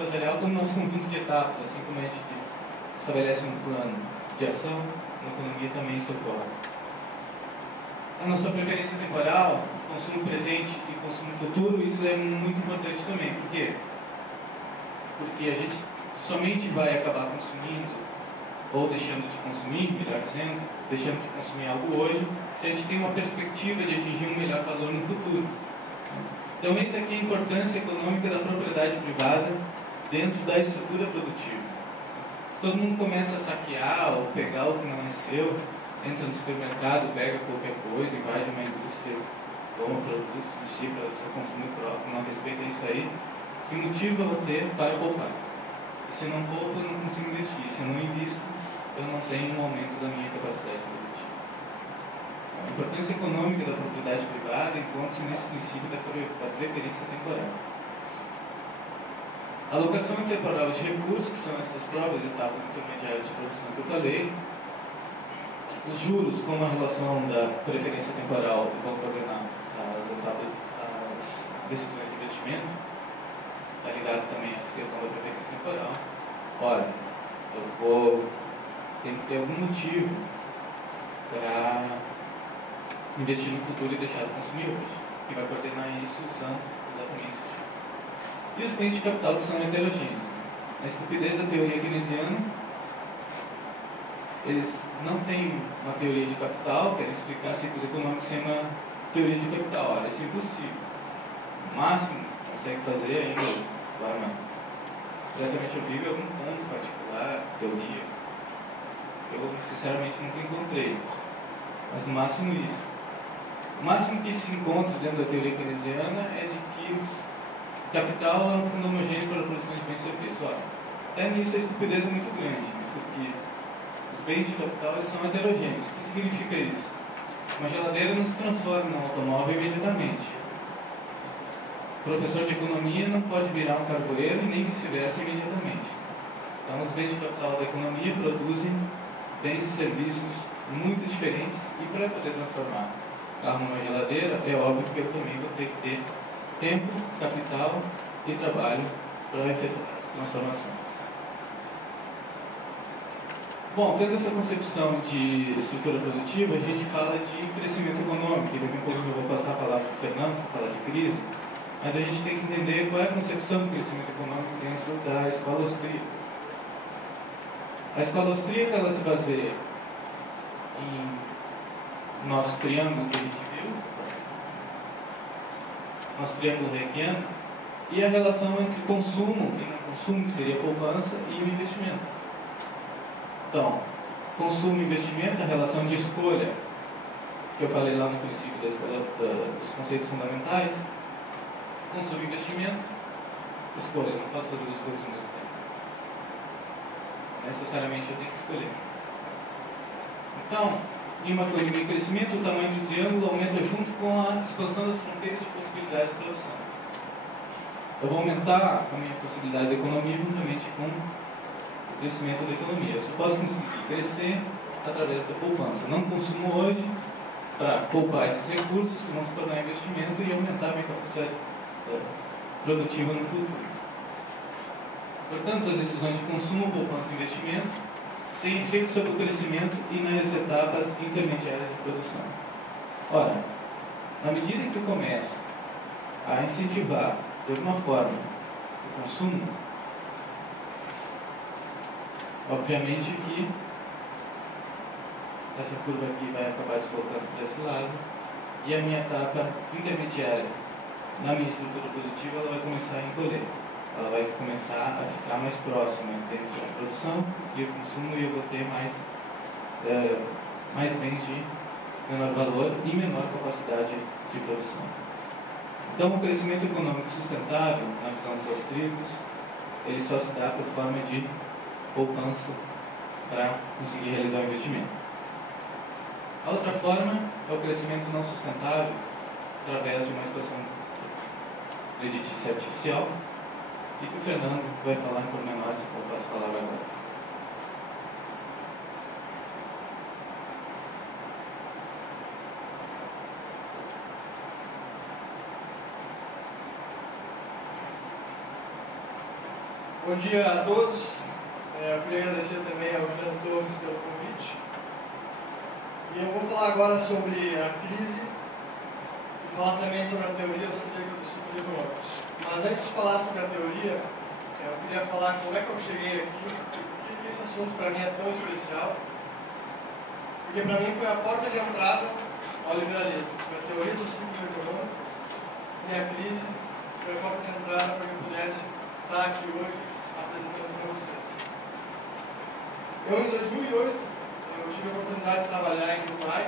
empresarial como nosso conjunto de etapas, assim como a gente estabelece um plano de ação, na economia também isso ocorre. A nossa preferência temporal, consumo presente e consumo futuro, isso é muito importante também. Por quê? Porque a gente somente vai acabar consumindo, ou deixando de consumir, melhor dizendo, deixando de consumir algo hoje, se a gente tem uma perspectiva de atingir um melhor valor no futuro. Então, essa aqui é a importância econômica da propriedade privada dentro da estrutura produtiva. Se todo mundo começa a saquear ou pegar o que não é seu, entra no supermercado, pega qualquer coisa, invade uma indústria, toma produtos do si para o seu consumo próprio, não respeita isso aí, que motivo eu vou ter para poupar? E se eu não poupo, eu não consigo investir. Se eu não invisto, eu não tenho um aumento da minha capacidade produtiva. A importância econômica da propriedade privada encontra-se nesse princípio da preferência temporal. A alocação temporal de recursos, que são essas provas e etapas intermediárias de produção que eu falei, os juros, como a relação da preferência temporal, vão coordenar as etapas, as decisões de investimento, está ligado também a essa questão da preferência temporal. Ora, eu tenho que ter algum motivo para investir no futuro e deixar de consumir hoje. Quem vai coordenar isso são exatamente os juros. E os clientes de capital que são heterogêneos. A estupidez da teoria keynesiana, eles não têm uma teoria de capital, querem explicar ciclos econômicos sem uma teoria de capital. Olha, isso é impossível. O máximo que consegue fazer ainda, claro, completamente horrível, algum ponto particular, teoria. Eu, sinceramente, nunca encontrei. Mas, no máximo, isso. O máximo que se encontra dentro da teoria keynesiana é de que capital é um fundo homogêneo para a produção de bens e serviços. Olha, até nisso a estupidez é muito grande, porque os bens de capital eles são heterogêneos. O que significa isso? Uma geladeira não se transforma num automóvel imediatamente. O professor de economia não pode virar um carvoeiro e nem vice-versa imediatamente. Então, os bens de capital da economia produzem bens e serviços muito diferentes e para poder transformar carro numa geladeira, é óbvio que eu também vou ter que ter tempo, capital e trabalho para efetuar essa transformação. Bom, tendo essa concepção de estrutura produtiva, a gente fala de crescimento econômico, e daqui a pouco eu vou passar a palavra para o Fernando para falar de crise, mas a gente tem que entender qual é a concepção do crescimento econômico dentro da escola austríaca. A escola austríaca ela se baseia em nosso triângulo que a gente viu, nosso triângulo reikiano, e a relação entre consumo, e não consumo, que seria poupança, e o investimento. Então, consumo e investimento, a relação de escolha, que eu falei lá no princípio da escola, dos conceitos fundamentais, consumo e investimento, escolha, não posso fazer as coisas ao mesmo tempo. Necessariamente eu tenho que escolher. Então, em uma economia em crescimento, o tamanho do triângulo aumenta junto com a expansão das fronteiras de possibilidades de produção. Eu vou aumentar a minha possibilidade de economia juntamente com o crescimento da economia. Eu só posso conseguir crescer através da poupança. Não consumo hoje para poupar esses recursos que vão se tornar investimento e aumentar a minha capacidade produtiva no futuro. Portanto, as decisões de consumo, poupança e investimento têm efeito sobre o crescimento e nas etapas intermediárias de produção. Ora, na medida em que eu começo a incentivar, de alguma forma, o consumo, obviamente que essa curva aqui vai acabar se voltando para esse lado e a minha etapa intermediária na minha estrutura produtiva ela vai começar a encolher. Ela vai começar a ficar mais próxima entre a produção e o consumo e eu vou ter mais bens de menor valor e menor capacidade de produção. Então, o crescimento econômico sustentável, na visão dos austríacos, ele só se dá por forma de poupança para conseguir realizar o investimento. A outra forma é o crescimento não sustentável através de uma expansão creditícia artificial, e que o Fernando vai falar em pormenores, eu passo a palavra agora. Bom dia a todos. Eu queria agradecer também ao Juliano Torres pelo convite. E eu vou falar agora sobre a crise e falar também sobre a teoria austríaca dos ciclos econômicos. Mas antes de falar sobre a teoria, eu queria falar como é que eu cheguei aqui, por que esse assunto para mim é tão especial. Porque para mim foi a porta de entrada ao liberalismo. Foi a teoria dos ciclos econômicos e a crise foi a porta de entrada para que eu pudesse estar aqui hoje apresentando para vocês. Eu, em 2008, eu tive a oportunidade de trabalhar em Dubai.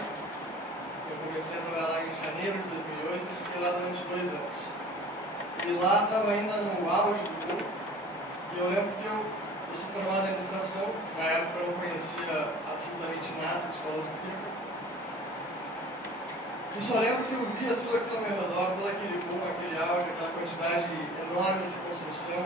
Eu comecei a trabalhar lá em janeiro de 2008 e fiquei lá durante 2 anos. E lá estava ainda no auge do boom. E eu lembro que eu sou formado em administração. Na época eu não conhecia absolutamente nada de escola austríaca. E só lembro que eu via tudo aquilo ao meu redor, todo aquele boom, aquele auge, aquela quantidade enorme de construção,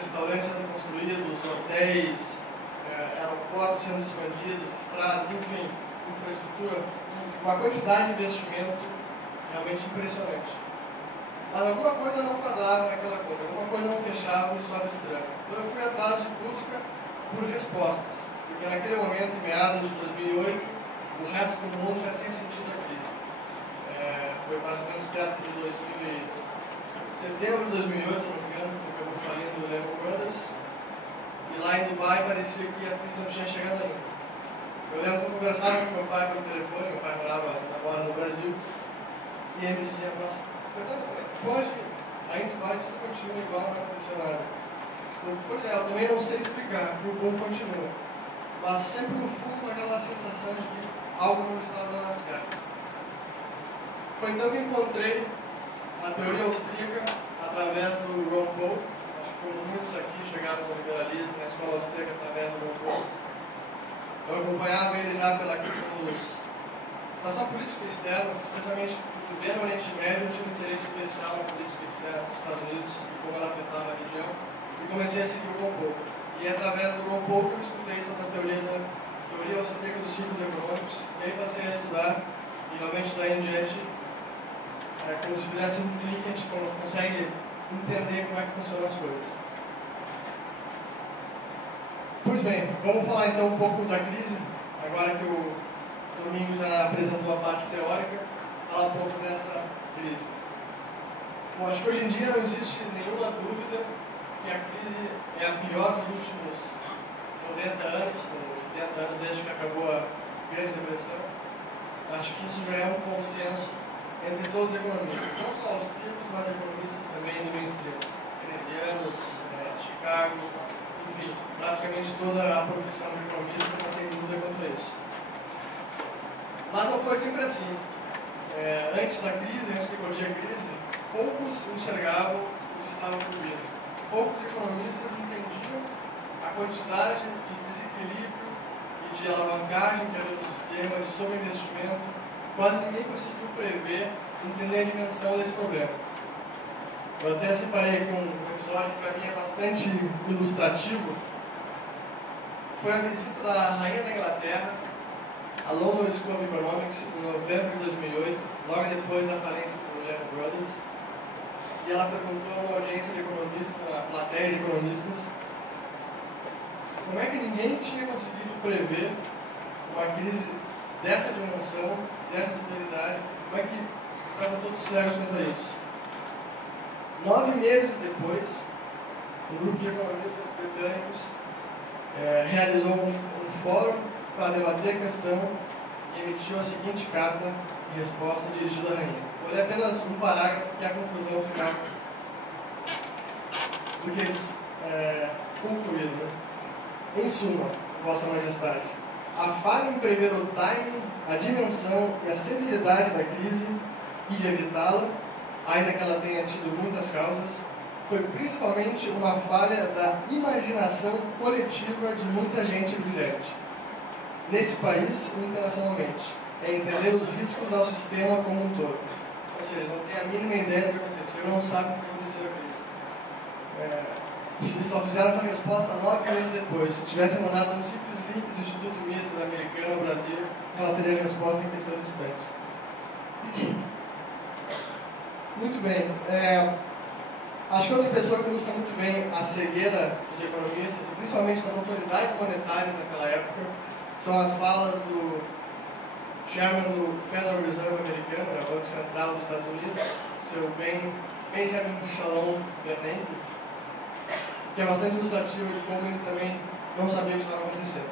restaurantes sendo construídos, hotéis, aeroportos sendo expandidos, estradas, enfim, infraestrutura, uma quantidade de investimento realmente impressionante. Mas alguma coisa não quadrava naquela conta, alguma coisa não fechava, isso estava estranho. Então eu fui atrás de busca por respostas, porque naquele momento, em meados de 2008, o resto do mundo já tinha sentido a crise. Foi mais ou menos perto de setembro de 2008, se não me engano, que acabou falindo o Lehman Brothers. E lá em Dubai parecia que a crise não tinha chegado ainda. Eu lembro que eu conversava com meu pai pelo telefone, meu pai morava no Brasil, e ele me dizia, nossa, pode, aí em Dubai tudo continua igual, não aconteceu nada. Eu também não sei explicar, porque o povo continua. Mas sempre no fundo aquela sensação de que algo não estava dando certo. Foi então que encontrei a teoria austríaca através do Ron Paul. Acho que como muitos aqui chegaram no liberalismo na escola austríaca através do Ron Paul. Eu acompanhava ele já pela questão da sua política externa, especialmente vivendo no Oriente Médio, eu tive um interesse especial na política externa dos Estados Unidos e como ela afetava a região, e comecei a seguir o Ron Paul. E é através do Ron Paul que eu estudei sobre a teoria austríaca dos ciclos econômicos, e aí passei a estudar, e realmente daí em diante, como se fizesse um clique, a gente consegue entender como é que funcionam as coisas. Pois bem, vamos falar então um pouco da crise, agora que o Domingos já apresentou a parte teórica, falar um pouco dessa crise. Bom, acho que hoje em dia não existe nenhuma dúvida que a crise é a pior dos últimos 90 anos, ou 80 anos desde que acabou a Grande Depressão. Acho que isso já é um consenso entre todos os economistas, não só austríacos, mas economistas também do mainstream, keynesianos, Chicago, enfim, praticamente toda a profissão de economista não tem dúvida quanto a isso. Mas não foi sempre assim. Antes da crise, antes de eclodir a crise, poucos enxergavam o que estava por vir. Poucos economistas entendiam a quantidade de desequilíbrio e de alavancagem que havia no sistema, de sobreinvestimento. Quase ninguém conseguiu prever, entender a dimensão desse problema. Eu até separei aqui um episódio que para mim é bastante ilustrativo. Foi a visita da Rainha da Inglaterra a London School of Economics em novembro de 2008, logo depois da falência do Lehman Brothers. E ela perguntou a uma audiência de economistas, uma plateia de economistas, como é que ninguém tinha conseguido prever uma crise dessa dimensão, dessa severidade, como é que estavam todos cegos quanto a isso. 9 meses depois, um grupo de economistas britânicos realizou um fórum para debater a questão e emitiu a seguinte carta de resposta dirigida à rainha. Vou ler apenas um parágrafo que é a conclusão final do que eles concluíram. Né? Em suma, Vossa Majestade, a falha em prever o timing, a dimensão e a severidade da crise e de evitá-la, ainda que ela tenha tido muitas causas, foi principalmente uma falha da imaginação coletiva de muita gente brilhante, nesse país e internacionalmente, é entender os riscos ao sistema como um todo. Ou seja, não tem a mínima ideia do que aconteceu, não sabe o que aconteceu a crise. Só fizeram essa resposta 9 meses depois. Se tivesse mandado um simples link do Instituto Mises americano ao Brasil, ela teria a resposta em questão de instantes. Muito bem. Acho que outra pessoa que ilustra muito bem a cegueira dos economistas, e principalmente das autoridades monetárias daquela época, são as falas do chairman do Federal Reserve americano, o Banco Central dos Estados Unidos, seu Benjamin Shalom Bernanke, que é bastante ilustrativo de como ele também não sabia o que estava acontecendo.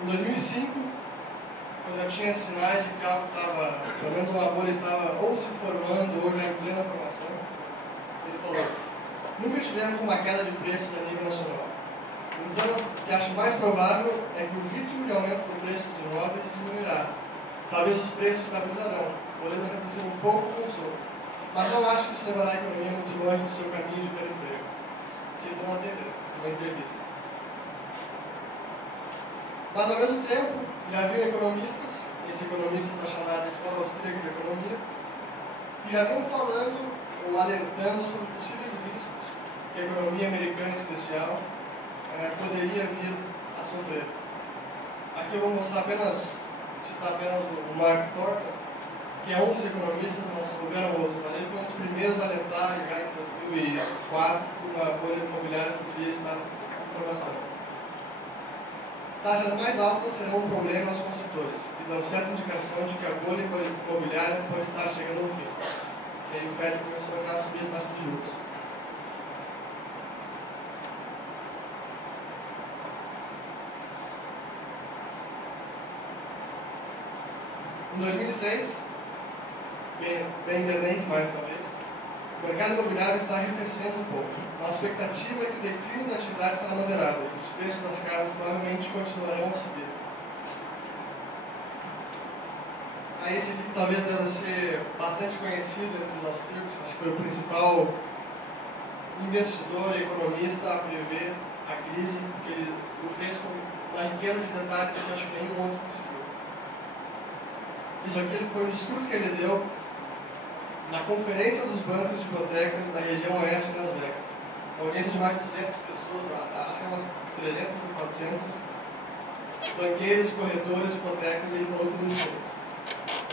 Em 2005, quando já tinha sinais de que algo estava, pelo menos uma bolha estava ou se formando ou já em plena formação, ele falou: nunca tivemos uma queda de preços a nível nacional. Então, o que acho mais provável é que o ritmo de aumento do preço dos imóveis diminuirá. Talvez os preços estabilizarão, podendo reduzir um pouco o consumo. Mas não acho que isso levará a economia muito longe do seu caminho de ter emprego. Citou na TV, numa entrevista. Mas, ao mesmo tempo, já havia economistas, esse economista está chamado de Escola Austríaca de Economia, que já vinham falando ou alertando sobre possíveis riscos que a economia americana, em especial, poderia vir a sofrer. Aqui eu vou mostrar citar apenas o Mark Thornton, que é um dos economistas, mas houveram outros, mas ele foi um dos primeiros a alertar, já em 2004, que uma bolha imobiliária poderia estar em formação. Taxas mais altas serão um problema aos construtores e dão certa indicação de que a bolha imobiliária pode estar chegando ao fim. E aí o Fed começou a subir as taxas de juros. Em 2006, Ben Bernanke mais uma vez, o mercado imobiliário está arrefecendo um pouco. A expectativa é que o declínio da atividade será moderado e os preços das casas provavelmente continuarão a subir. Aí esse aqui talvez deva ser bastante conhecido entre os austríacos, acho que foi o principal investidor e economista a prever a crise, porque ele o fez com uma riqueza de detalhes que acho que nenhum outro conseguiu. Isso aqui foi o discurso que ele deu na Conferência dos Bancos de Hipotecas da região oeste de Las Vegas. Uma audiência de mais de 200 pessoas, acho que umas 300 ou 400, banqueiros, corretores de hipotecas, e ele falou tudo isso.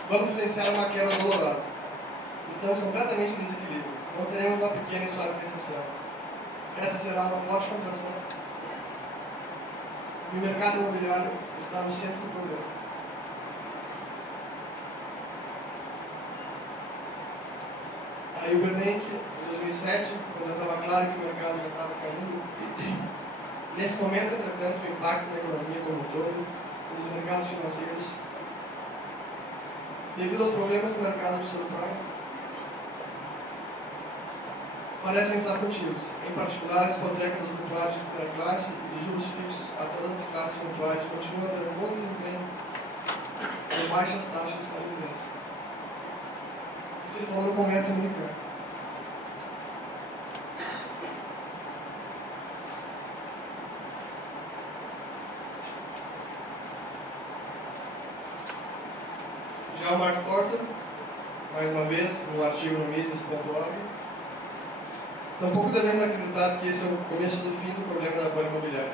Vamos vivenciar uma quebra dolorosa. Estamos completamente em desequilíbrio. Não teremos uma pequena e suave recessão. Essa será uma forte contração. E o mercado imobiliário está no centro do problema. Aí o Bernanke, em 2007, quando estava claro que o mercado já estava caindo, nesse momento, entretanto, o impacto na economia como um todo, nos mercados financeiros, devido aos problemas do mercado de subprime, parecem estar contidos. Em particular, as hipotecas mutuais de primeira classe e juros fixos a todas as classes mutuais continuam a ter um bom desempenho com baixas taxas de manutenção. Isso falou no comércio americano. Já o Mark Thornton, mais uma vez, no artigo no Mises.org, tampouco devemos acreditar que esse é o começo do fim do problema da bolha imobiliária.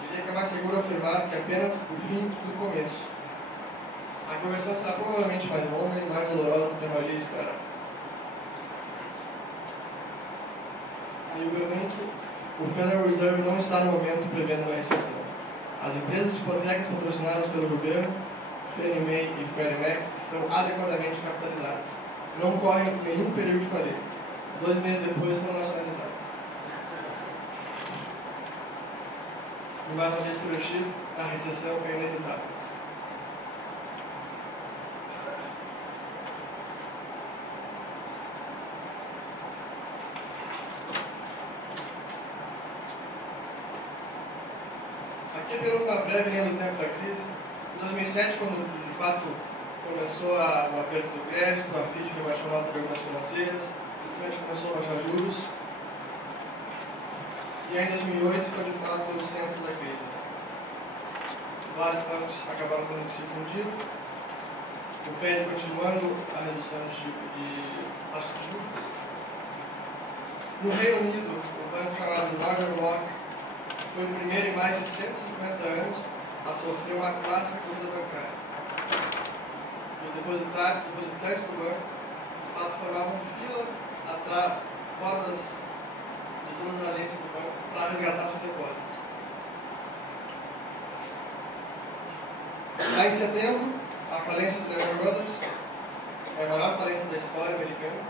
Diria que é mais seguro afirmar que é apenas o fim do começo. A conversão será provavelmente mais longa e mais dolorosa do que a maioria espera. Aí o Bernanke, o Federal Reserve não está no momento prevendo uma recessão. As empresas de hipotecas patrocinadas pelo governo, Fannie Mae e Freddie Mac, estão adequadamente capitalizadas. Não correm nenhum perigo de falir. 2 meses depois foram nacionalizadas. E mais uma vez por o Chile, a recessão é inevitável. Aqui apenas uma breve linha do tempo da crise. Em 2007, quando de fato começou o aperto do crédito, a FID rebaixou nota de algumas financeiras, o FED começou a baixar juros, e aí em 2008 foi de fato o centro da crise. Vários bancos acabaram tendo que se fundir, o FED continuando a redução de taxas de juros. No Reino Unido, o banco chamado Northern Rock foi o primeiro em mais de 150 anos a sofrer uma clássica corrida bancária. Os depositantes do banco formavam fila fora de todas as agências do banco para resgatar seus depósitos. Lá em setembro, a falência do Lehman Brothers, é a maior falência da história americana,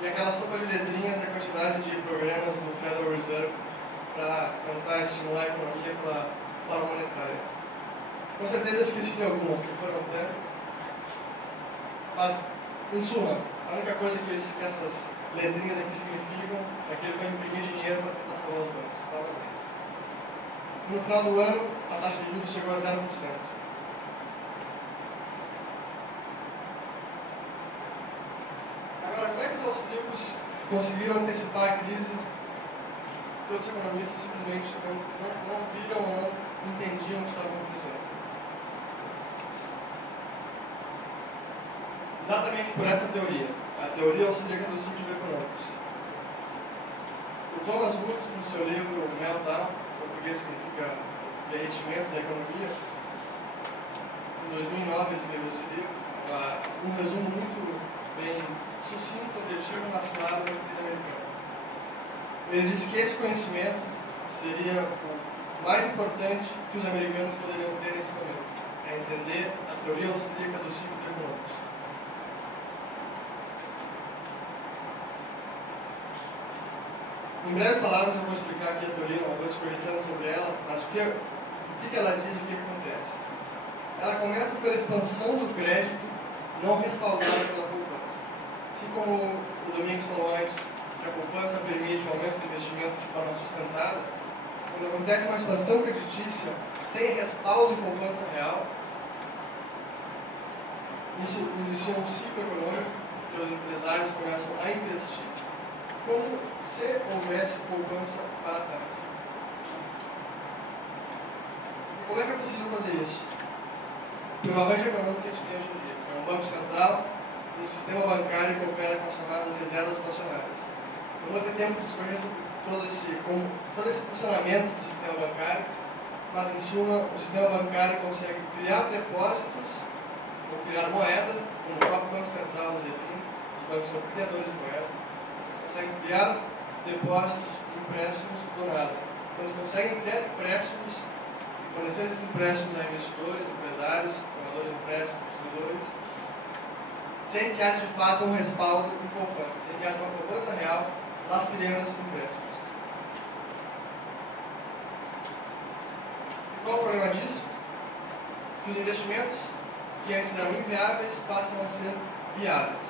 e aquela sopa de letrinhas é a quantidade de programas do Federal Reserve para tentar estimular a economia pela forma monetária. Com certeza eu esqueci de algumas, porque foram tantas. Mas, em suma, a única coisa que essas letrinhas aqui significam é que ele vai imprimir dinheiro para tentar salvar os bancos. No final do ano, a taxa de juros chegou a 0%. Agora, como é que os austríacos conseguiram antecipar a crise? Todos os economistas simplesmente não viram ou não entendiam o que estava acontecendo. Exatamente por essa teoria, a teoria austríaca dos ciclos econômicos. O Thomas Woods, no seu livro Meltdown, em português significa derretimento da economia, em 2009 ele escreveu esse livro, um resumo muito bem sucinto, objetivo, mas claro da crise americana. Ele disse que esse conhecimento seria o mais importante que os americanos poderiam ter nesse momento, é entender a teoria austríaca dos ciclos econômicos. Em breves palavras, eu vou explicar aqui a teoria, não vou discorrer sobre ela, mas o que ela diz e o que acontece. Ela começa pela expansão do crédito não respaldado pela poupança. Assim como o Domingos falou antes, que a poupança permite o aumento do investimento de forma sustentada, quando acontece uma expansão creditícia sem respaldo em poupança real, isso inicia um ciclo econômico que os empresários começam a investir como se houvesse poupança para trás. Como é que é possível fazer isso? Pelo arranjo econômico que a gente tem hoje em dia. É um banco central, um sistema bancário que opera com as chamadas reservas nacionais. Eu vou ter tempo de discorrer sobre todo esse funcionamento do sistema bancário, mas em suma, o sistema bancário consegue criar depósitos ou criar moeda, como o próprio Banco Central nos define, os bancos são criadores de moeda, conseguem criar depósitos e empréstimos do nada. Eles conseguem criar empréstimos e fornecer esses empréstimos a investidores, empresários, tomadores de empréstimos, consumidores, sem que haja de fato um respaldo em poupança, sem que haja uma poupança real lastreando esses empréstimos. E qual o problema disso? Que os investimentos que antes eram inviáveis passam a ser viáveis.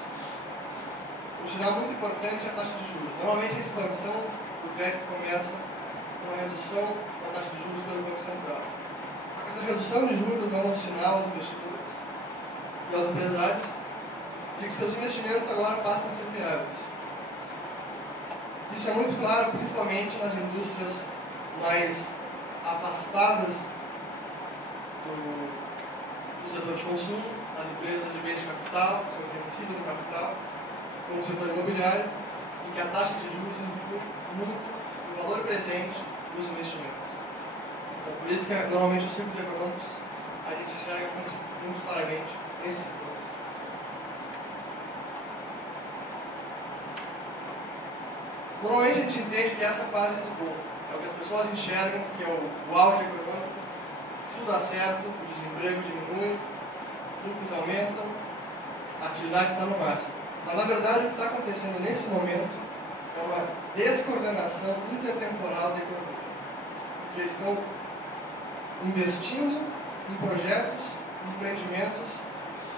Um sinal muito importante é a taxa de juros. Normalmente a expansão do crédito começa com a redução da taxa de juros pelo Banco Central. Essa redução de juros dá um sinal aos investidores e aos empresários de que seus investimentos agora passam a ser viáveis. Isso é muito claro, principalmente nas indústrias mais afastadas do setor de consumo, as empresas de bens de capital, que são intensivas em capital, como o setor imobiliário, em que a taxa de juros influi muito o valor presente dos investimentos. Então, por isso que normalmente os ciclos econômicos a gente enxerga muito claramente esse ponto. Normalmente a gente entende que essa fase do bom é o que as pessoas enxergam que é o auge econômico, tudo dá certo, o desemprego diminui, lucros aumentam, a atividade está no máximo. Mas, na verdade, o que está acontecendo nesse momento é uma descoordenação intertemporal da economia. Porque eles estão investindo em projetos, em empreendimentos,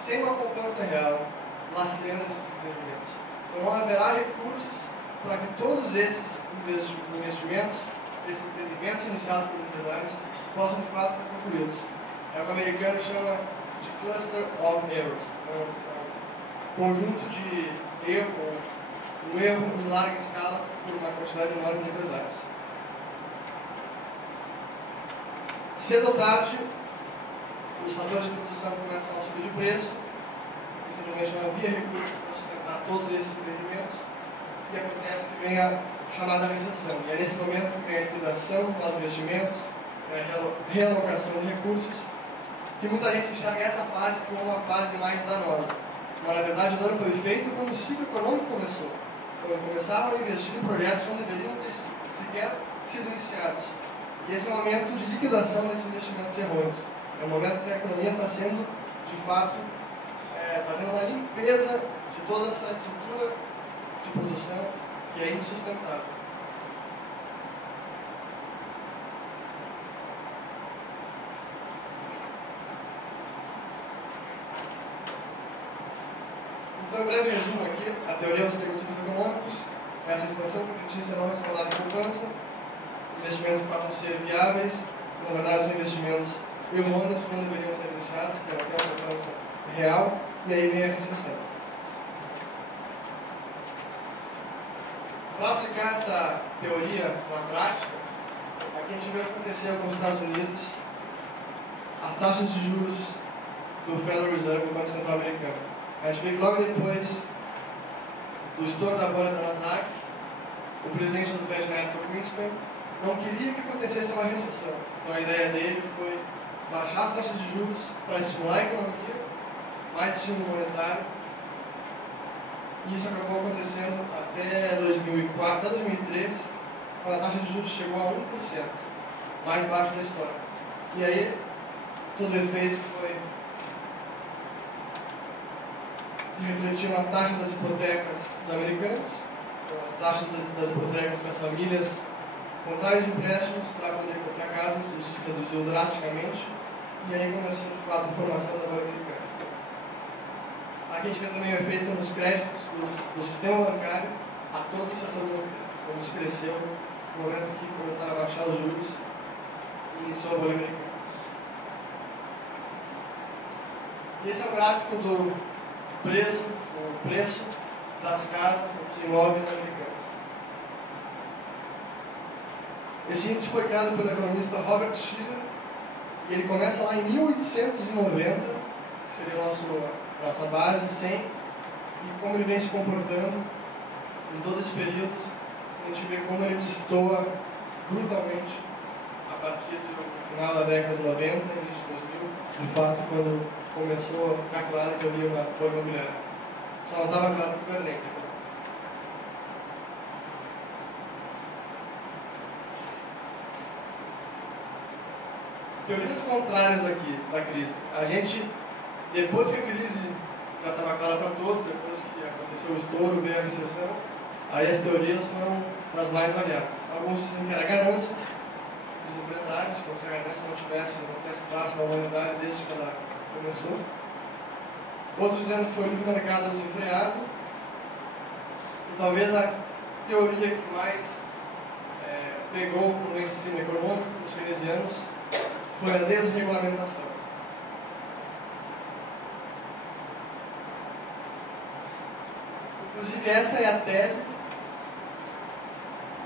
sem uma poupança real, lastreando esses empreendimentos. Então, não haverá recursos para que todos esses investimentos, esses empreendimentos iniciados pelos empresários, possam, de fato, ser concluídos. É o que o americano chama de cluster of errors. Conjunto de erro, um erro em larga escala por uma quantidade enorme de empresários. Cedo ou tarde, os fatores de produção começam a subir de preço, e simplesmente não havia recursos para sustentar todos esses empreendimentos, e acontece que vem a chamada recessão. E é nesse momento que vem a liquidação dos investimentos, a realocação de recursos, que muita gente enxerga essa fase como uma fase mais danosa. Mas, na verdade, o dano foi feito quando o ciclo econômico começou. Quando começaram a investir em projetos que não deveriam ter sequer sido iniciados. E esse é um momento de liquidação desses investimentos errôneos. É um momento que a economia está sendo, de fato, está havendo uma limpeza de toda essa estrutura de produção que é insustentável. Então, em breve resumo aqui, a teoria dos ciclos econômicos, essa expansão creditícia não respaldada em poupança, investimentos que passam a ser viáveis, na verdade são investimentos errôneos que não deveriam ser iniciados, que não tem uma poupança real, e aí vem a recessão. Para aplicar essa teoria na prática, aqui a gente vê o que aconteceu com os Estados Unidos, as taxas de juros do Federal Reserve, do Banco Central Americano. A gente vê que logo depois do estouro da bolha da Nasdaq, o presidente do Fed, Network Greenspan, não queria que acontecesse uma recessão. Então a ideia dele foi baixar as taxas de juros para estimular a economia, mais estímulo monetário. E isso acabou acontecendo até 2004, até 2013, quando a taxa de juros chegou a 1%, mais baixo da história. E aí, todo o efeito foi refletir na taxa das hipotecas dos americanos, então, as taxas das hipotecas que as famílias contraem empréstimos para poder comprar casas, isso se reduziu drasticamente, e aí começou de fato a formação da bolha americana. Aqui a gente vê também o efeito nos créditos do sistema bancário a todo o setor bancário, como isso cresceu no momento que começaram a baixar os juros e iniciou a bolha americana. E esse é o gráfico do o preço das casas, dos imóveis americanos. Esse índice foi criado pelo economista Robert Shiller e ele começa lá em 1890, que seria a nossa base, 100, e como ele vem se comportando em todo esse período, a gente vê como ele destoa brutalmente a partir do final da década de 90, início de 2000, de fato, quando começou a ficar claro que havia uma bolha imobiliária. Só não estava claro para o governante. Teorias contrárias aqui da crise. A gente, depois que a crise já estava clara para todos, depois que aconteceu o estouro, veio a recessão, aí as teorias foram das mais variadas. Alguns dizem que era ganância dos empresários, como se a ganância não tivesse claro na humanidade desde que ela começou. Outros dizendo que foi o livre mercado desenfreado. E talvez a teoria que mais pegou no mainstream econômico, nos keynesianos, foi a desregulamentação. Inclusive, essa é a tese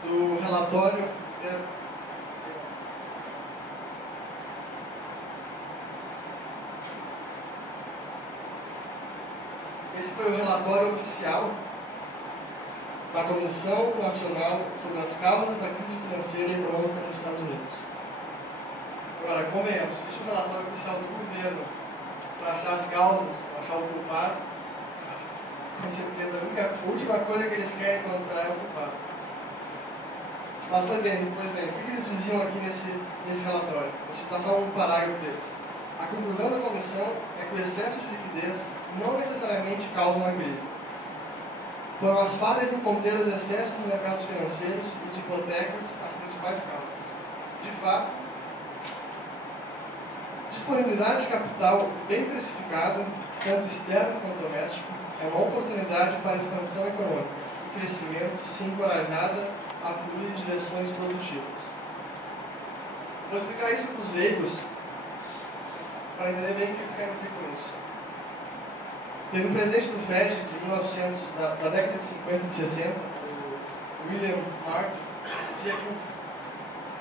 do relatório. Esse foi o relatório oficial da Comissão Nacional sobre as Causas da Crise Financeira e Econômica nos Estados Unidos. Agora, convenhamos, existe um relatório oficial do governo para achar as causas, para achar o culpado. Com certeza, a última coisa que eles querem encontrar é o culpado. Mas, pois bem, o que eles diziam aqui nesse relatório? Vou citar só um parágrafo deles. A conclusão da comissão é que o excesso de liquidez não necessariamente causa uma crise. Foram as falhas em conter os excessos nos mercados financeiros e de hipotecas as principais causas. De fato, disponibilidade de capital bem precificada, tanto externo quanto doméstico, é uma oportunidade para a expansão econômica e crescimento, se encorajada a fluir em direções produtivas. Vou explicar isso para os leigos, para entender bem o que eles querem dizer com isso. Teve um presidente do Fed de 1900, da década de 50 e de 60, o William Mark, dizia que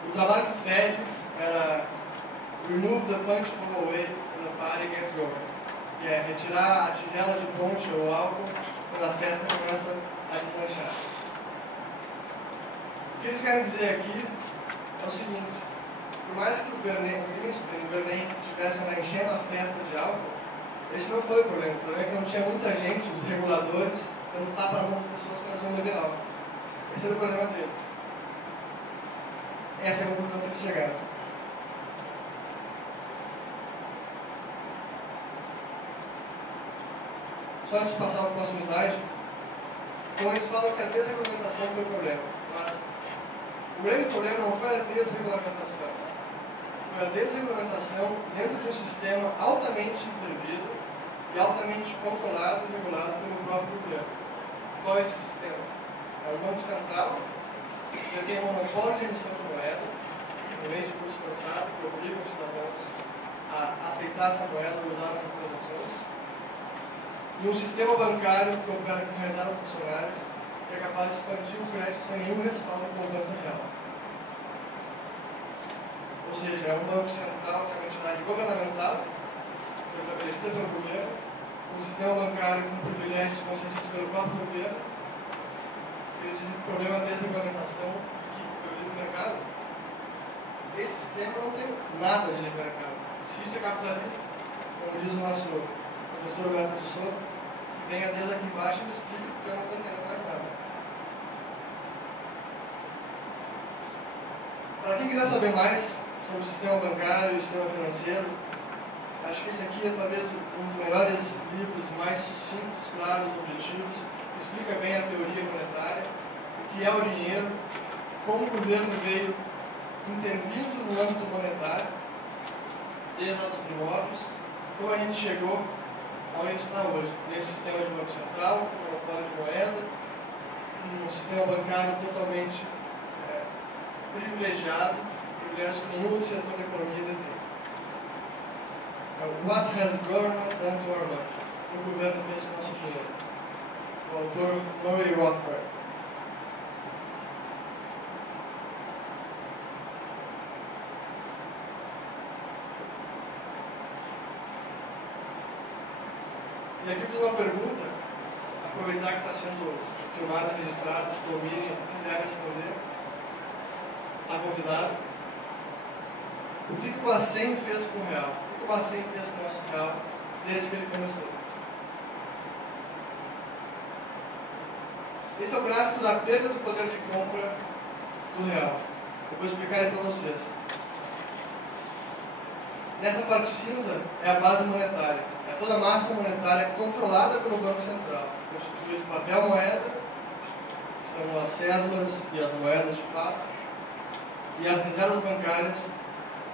o trabalho do Fed era remove the punch from away when the party gets going, que é retirar a tigela de ponche ou álcool quando a festa começa a deslanchar. O que eles querem dizer aqui é o seguinte: por mais que o Greenspan e o Bernanke estivessem lá enchendo a festa de álcool, Esse não foi o problema. O problema é que não tinha muita gente, os reguladores, dando tapa na mão das pessoas que elas iam beber álcool. Esse era o problema dele. Essa é a conclusão que eles chegaram. Só antes de passar para o próximo slide, então eles falam que a desregulamentação foi o problema. Mas o grande problema não foi a desregulamentação. Foi a desregulamentação dentro de um sistema altamente intervido e altamente controlado e regulado pelo próprio governo. Qual é esse sistema? É o Banco Central, que tem um monopólio de emissão de moeda, no mês de curso passado, que obriga os cidadãos a aceitar essa moeda e usar nas transações, e um sistema bancário que opera com reserva de funcionários, que é capaz de expandir o crédito sem nenhum respaldo de poupança real. Ou seja, é um banco central que é uma entidade governamental, estabelecida pelo governo, um sistema bancário com privilégios concedidos pelo próprio governo. Eles dizem que o problema é a desregulamentação que foi o livre mercado. Esse sistema não tem nada de livre mercado. Se isso é capitalismo, como diz o nosso professor Roberto de Souza, que venha desde aqui embaixo e me explique, porque eu não estou entendendo mais nada. Para quem quiser saber mais sobre o sistema bancário e o sistema financeiro, acho que esse aqui é talvez um dos melhores livros, mais sucintos, claros, objetivos, que explica bem a teoria monetária, o que é o dinheiro, como o governo veio intervindo no âmbito monetário, desde os primórdios, como a gente chegou onde a gente está hoje, nesse sistema de banco central, com monopólio de moeda, um sistema bancário totalmente privilegiado, privilégios que nenhum outro setor da economia detém. What has government done to our money? O que o governo fez com o nosso dinheiro? O autor Murray Rothbard. E aqui eu fiz uma pergunta, aproveitar que está sendo filmado, registrado, se dominem, quiser responder, está convidado. O que o Bacen fez com o real? O que o Bacen fez com o nosso real desde que ele começou? Esse é o gráfico da perda do poder de compra do real. Eu vou explicar aí para vocês. Nessa parte cinza é a base monetária. É toda a massa monetária controlada pelo Banco Central, constituída de papel moeda, que são as cédulas e as moedas de fato, e as reservas bancárias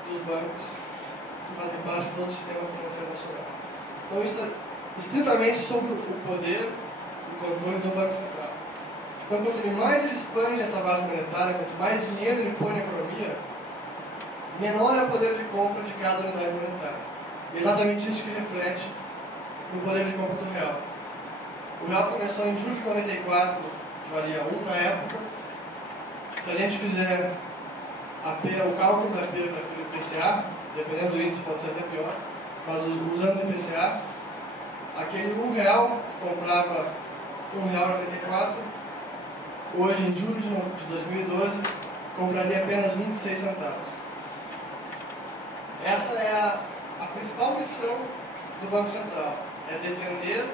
dos bancos, que fazem parte de todo o sistema financeiro nacional. Então, isso é estritamente sobre o poder e o controle do Banco Central. Então, quanto mais ele expande essa base monetária, quanto mais dinheiro ele põe na economia, menor é o poder de compra de cada unidade monetária. É exatamente isso que reflete no poder de compra do real. O real começou em julho de 94, que valia 1 na época. Se a gente fizer o cálculo da perda pelo IPCA, dependendo do índice pode ser até pior, mas usando o IPCA, aquele R$1 comprava R$1,94, hoje em julho de 2012 compraria apenas 26 centavos. Essa é a principal missão do Banco Central, é defender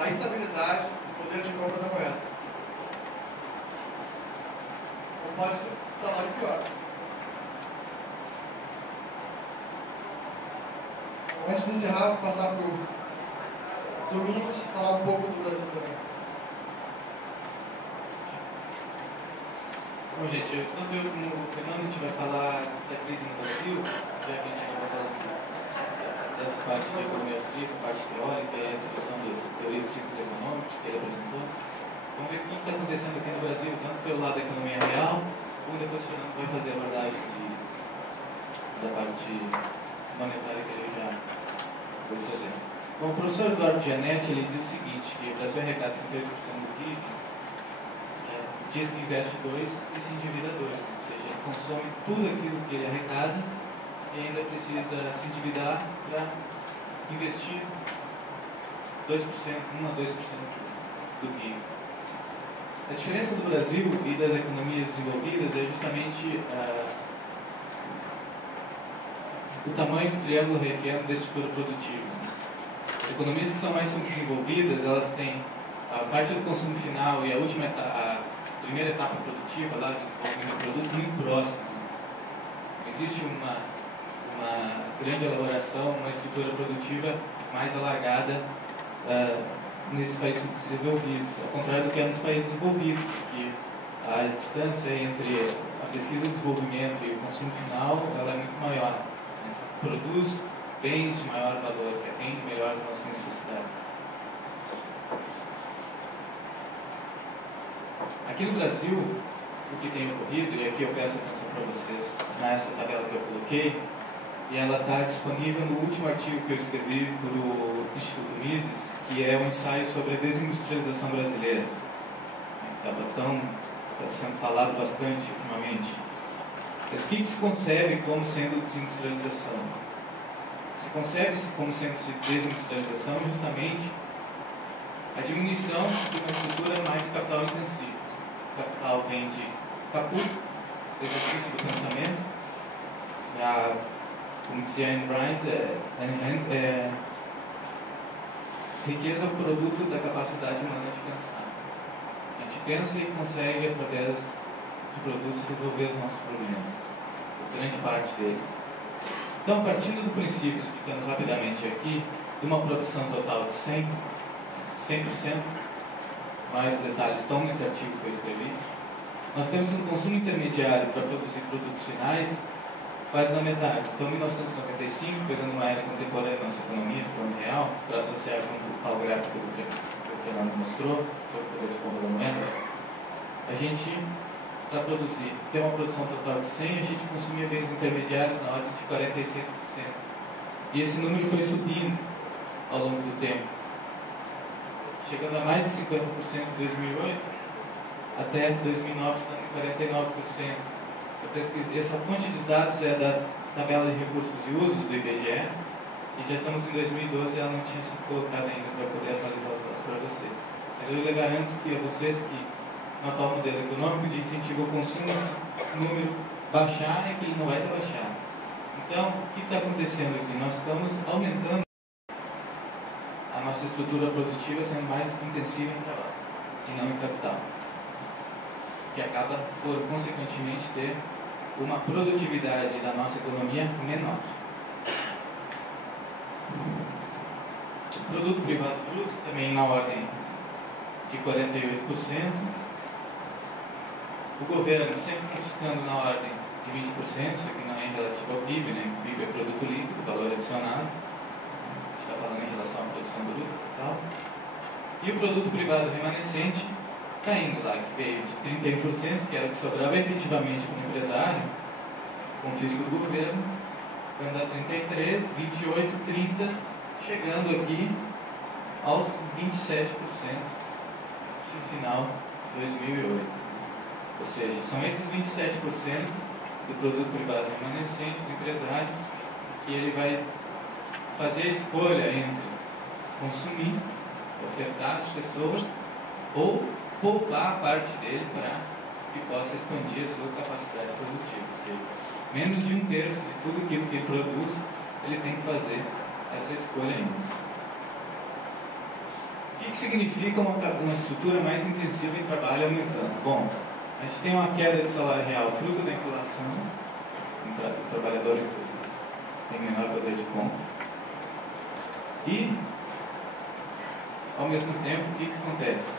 a estabilidade do poder de compra da moeda. Não pode ser salário pior. Antes de encerrar, vou passar para o Domingos falar um pouco do Brasil também. Bom, gente, tanto eu como o Fernando, a gente vai falar da crise no Brasil, já que a gente vai falar dessa parte da economia austríaca, parte teórica e a introdução da teoria dos ciclos econômicos que ele apresentou. Vamos ver o que está acontecendo aqui no Brasil, tanto pelo lado da economia real, como depois o Fernando vai fazer a abordagem da parte monetária que ele já foi fazer. Bom, o professor Eduardo Gianetti, ele diz o seguinte, que o Brasil arrecada 38% do PIB, diz que investe 2 e se endivida 2, ou seja, ele consome tudo aquilo que ele arrecada e ainda precisa se endividar para investir 2%, 1 a 2% do PIB. A diferença do Brasil e das economias desenvolvidas é justamente o tamanho do triângulo requer da estrutura produtiva. Economias que são mais subdesenvolvidas, elas têm a parte do consumo final e a primeira etapa produtiva lá do desenvolvimento do produto muito próxima. Existe uma grande elaboração, uma estrutura produtiva mais alargada nesses países subdesenvolvidos, ao contrário do que é nos países desenvolvidos, que a distância entre a pesquisa do desenvolvimento e o consumo final ela é muito maior. Né? Produz bens de maior valor, que atende melhor as nossas necessidades. Aqui no Brasil, o que tem ocorrido, e aqui eu peço atenção para vocês nessa tabela que eu coloquei, e ela está disponível no último artigo que eu escrevi para o Instituto Mises, que é um ensaio sobre a desindustrialização brasileira. Estava sendo falado bastante ultimamente. Mas o que se concebe como sendo desindustrialização? Se concebe-se como sendo desindustrialização justamente a diminuição de uma estrutura mais capital intensiva. O capital vem de caput, do exercício do pensamento, como dizia Ayn Rand, riqueza é o produto da capacidade humana de pensar. A gente pensa e consegue, através de produtos, resolver os nossos problemas, grande parte deles. Então, partindo do princípio, explicando rapidamente aqui, de uma produção total de 100%, vários detalhes estão nesse artigo que eu escrevi, nós temos um consumo intermediário para produzir produtos finais quase na metade. Então, em 1995, pegando uma era contemporânea da nossa economia, plano real, para associar com o gráfico que o Fernando mostrou, sobre o poder de compra da moeda, a gente, para produzir, ter uma produção total de 100, a gente consumia bens intermediários na ordem de 46%. E esse número foi subindo ao longo do tempo, chegando a mais de 50% em 2008, até 2009, estando em 49%. Essa fonte de dados é da tabela de recursos e usos do IBGE, e já estamos em 2012 e ela não tinha sido colocada ainda para poder atualizar os dados para vocês. Mas eu lhe garanto que a vocês que no atual modelo econômico de incentivo ao consumo, esse número baixar é que ele não vai baixar. Então, o que está acontecendo aqui? Nós estamos aumentando a nossa estrutura produtiva, sendo mais intensiva em trabalho e não em capital, que acaba por, consequentemente, ter uma produtividade da nossa economia menor. O produto privado bruto também na ordem de 48%. O governo sempre fiscando na ordem de 20%, isso aqui não é relativo ao PIB, né? O PIB é produto líquido, valor adicionado. A gente está falando em relação à produção bruta e tal. E o produto privado remanescente está indo lá, que veio de 31%, que era o que sobrava efetivamente para o empresário, com o fisco do governo, vai andar 33%, 28%, 30%, chegando aqui aos 27% no final de 2008. Ou seja, são esses 27% do produto privado remanescente do empresário que ele vai fazer a escolha entre consumir, ofertar às pessoas ou poupar a parte dele para que possa expandir a sua capacidade produtiva. Ou seja, menos de 1/3 de tudo aquilo que ele produz, ele tem que fazer essa escolha ainda. O que significa uma estrutura mais intensiva em trabalho aumentando? Bom, a gente tem uma queda de salário real fruto da inflação, o trabalhador tem menor poder de compra, e, ao mesmo tempo, o que acontece?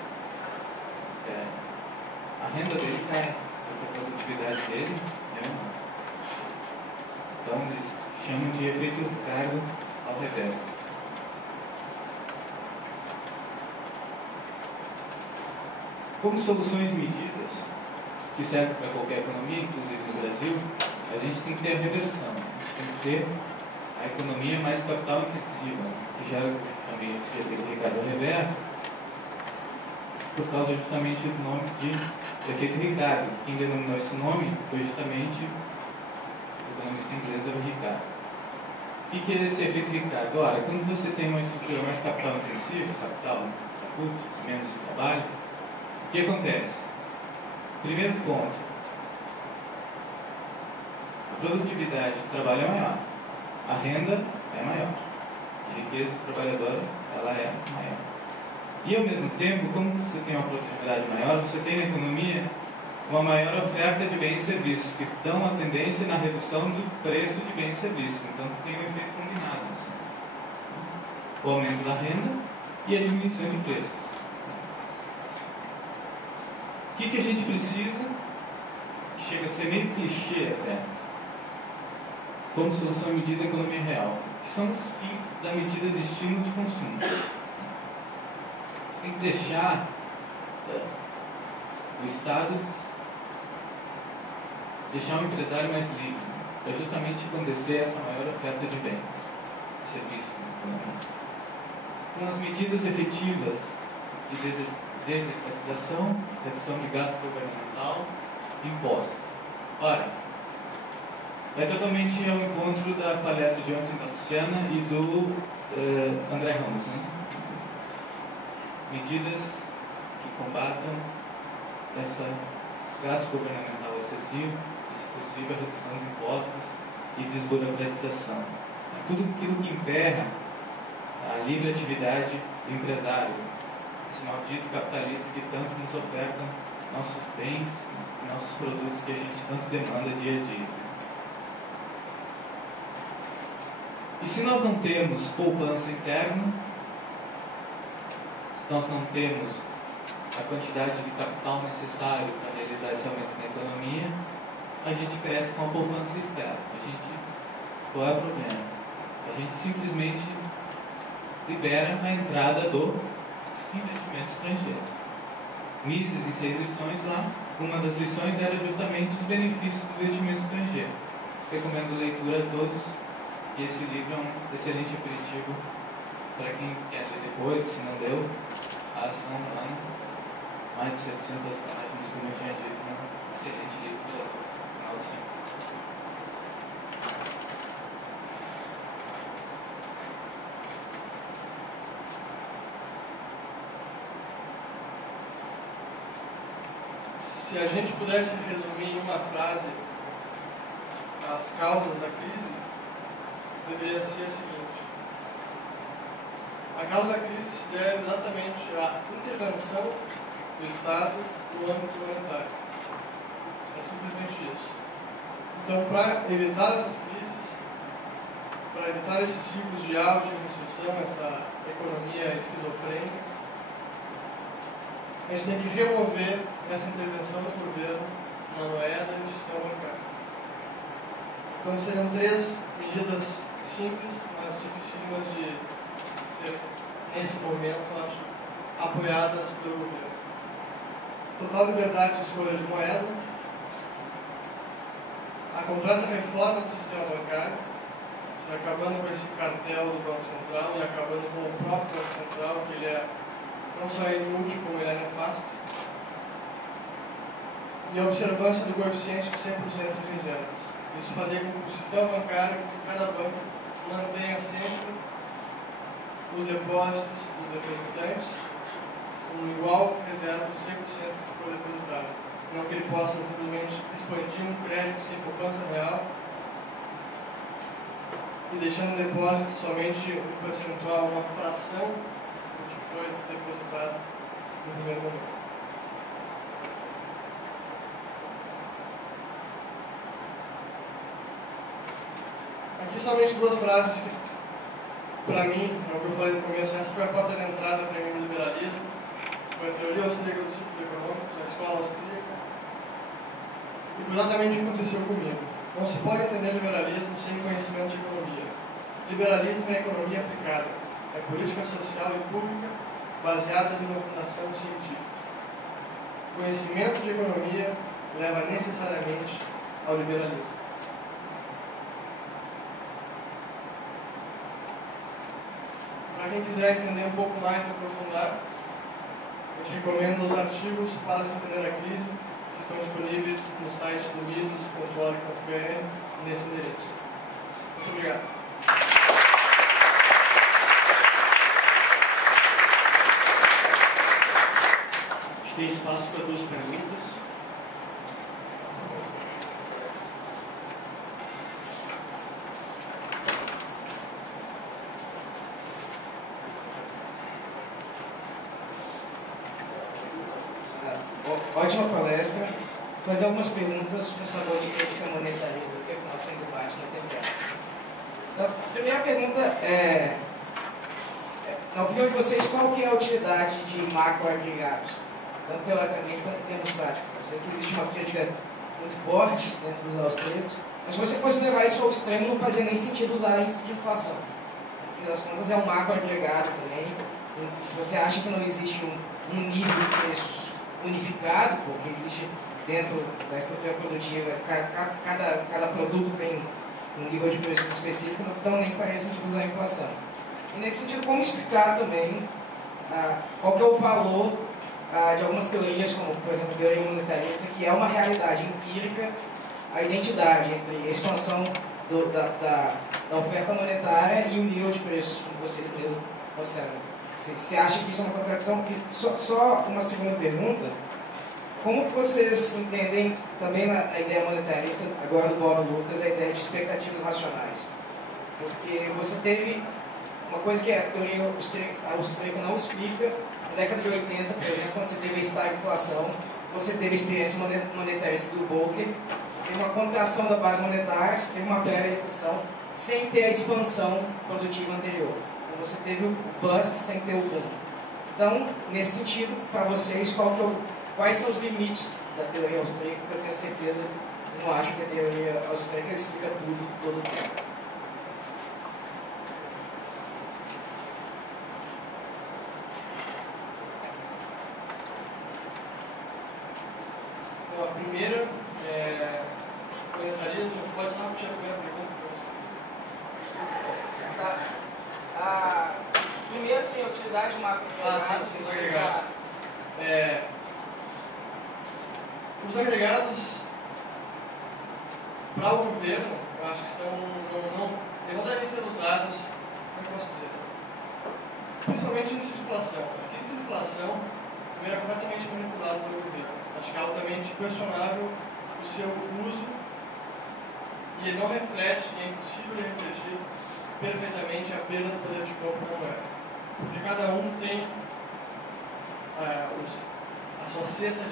A renda dele cai, porque a produtividade dele é menor. Então, eles chamam de efeito Ricardo ao revés. Como soluções medidas, que servem para qualquer economia, inclusive no Brasil, a gente tem que ter a reversão. A gente tem que ter a economia mais capital intensiva, que gera também esse efeito Ricardo ao revés, por causa justamente do nome de efeito Ricardo. Quem denominou esse nome foi justamente o economista inglês Ricardo. O que é esse efeito Ricardo? Ora, quando você tem uma estrutura mais capital intensiva, capital curto, menos de trabalho, o que acontece? Primeiro ponto, a produtividade do trabalho é maior, a renda é maior. de riqueza do trabalhador, ela é maior. E ao mesmo tempo, como você tem uma produtividade maior, você tem na economia uma maior oferta de bens e serviços, que dão a tendência na redução do preço de bens e serviços. Então tem um efeito combinado. O aumento da renda e a diminuição de preços. O que a gente precisa, chega a ser meio clichê até, como solução à medida da economia real, que são os fins da medida de estímulo de consumo. Você tem que deixar o Estado, deixar o empresário mais livre, para justamente acontecer essa maior oferta de bens e serviços na economia. Com as medidas efetivas de desestatização, redução de gasto governamental, impostos. Ora, vai totalmente ao encontro da palestra de ontem da Luciana e do André Ramos, né? Medidas que combatam esse gasto governamental excessivo e, se possível, a redução de impostos e desburocratização. Tudo aquilo que emperra a livre atividade do empresário, esse maldito capitalista que tanto nos oferta nossos bens, nossos produtos que a gente tanto demanda dia a dia. E se nós não temos poupança interna, se nós não temos a quantidade de capital necessário para realizar esse aumento na economia, a gente cresce com a poupança externa. Qual é o problema? A gente simplesmente libera a entrada do investimento estrangeiro. Mises e 6 lições lá, uma das lições era justamente os benefícios do investimento estrangeiro. Recomendo leitura a todos, e esse livro é um excelente aperitivo para quem quer ler depois, se não deu, a ação do ano, mais de 700 páginas, como eu tinha dito, um excelente livro para todos, no final de semana. Se a gente pudesse resumir em uma frase as causas da crise, deveria ser a seguinte: a causa da crise se deve exatamente à intervenção do Estado no âmbito monetário. É simplesmente isso. Então, para evitar essas crises, para evitar esses ciclos de auge e recessão, essa economia esquizofrênica, a gente tem que remover essa intervenção do governo na moeda e no sistema bancário. Então seriam 3 medidas simples, mas dificílimas de ser, nesse momento, acho, apoiadas pelo governo. Total liberdade de escolha de moeda, a completa reforma do sistema bancário, acabando com esse cartel do Banco Central e acabando com o próprio Banco Central, que ele é não só inútil, como ele é nefasto, e a observância do coeficiente de 100% de reservas. Isso fazia com que o sistema bancário, que cada banco mantenha sempre os depósitos dos depositantes com igual reserva de 100% que for depositado. Não que ele possa simplesmente expandir um crédito sem poupança real e deixando o depósito somente um percentual, uma fração do que foi depositado no primeiro momento. Aqui somente 2 frases que, para mim, é o que eu falei no começo, essa foi a porta de entrada para mim no liberalismo, foi a teoria austríaca dos ciclos econômicos, a escola austríaca, e foi exatamente o que aconteceu comigo. Não se pode entender liberalismo sem conhecimento de economia. Liberalismo é economia aplicada, é política social e pública baseada em uma fundação científica. Conhecimento de economia leva necessariamente ao liberalismo. Para quem quiser entender um pouco mais e aprofundar, eu te recomendo os artigos para se entender a crise, que estão disponíveis no site do mises.org.br nesse endereço. Muito obrigado. Tem espaço para 2 perguntas. ótima palestra. Vou fazer algumas perguntas com sabor de crítica monetarista, que é o que nós temos debate na TPS. A primeira pergunta é, na opinião de vocês, qual que é a utilidade de macroagregados, tanto teoricamente quanto em termos práticos? Eu sei que existe uma crítica muito forte dentro dos austríacos, mas se você fosse levar isso ao extremo, não fazia nem sentido usar índice de inflação. No fim das contas, é um macroagregado também. E se você acha que não existe um nível de preços unificado, porque existe dentro da estrutura produtiva, cada produto tem um nível de preços específico, então nem parece sentido usar a inflação. E nesse sentido, como explicar também qual que é o valor de algumas teorias, como, por exemplo, a teoria monetarista, que é uma realidade empírica, a identidade entre a expansão da oferta monetária e o nível de preços, como vocês mesmos consideram. Você acha que isso é uma contradição? Só uma segunda pergunta. Como vocês entendem também a ideia monetarista, agora do Bob Lucas, a ideia de expectativas racionais? Porque você teve uma coisa que a teoria austríaca não explica. Na década de 80, por exemplo, quando você teve a estagflação, você teve a experiência monetarista do Volcker, você teve uma contração da base monetária, você teve uma prévia recessão, sem ter a expansão produtiva anterior. Então você teve o bust sem ter o boom. Então, nesse sentido, para vocês, quais são os limites da teoria austríaca? Porque eu tenho certeza que vocês não acham que a teoria austríaca explica tudo, todo o tempo. Então, a primeira, monetarismo, pode só repetir a primeira pergunta? Primeiro, sim, a utilidade de macroagregados. Sim, os agregados. Os agregados, para o governo, eu acho que não devem ser usados, como eu posso dizer, principalmente índice de inflação. Porque índice de inflação, primeiro, é completamente manipulado pelo governo. Acho que é altamente questionável o seu uso e ele não reflete, e é impossível de refletir perfeitamente a perda do poder de compra da moeda. Porque cada um tem a sua cesta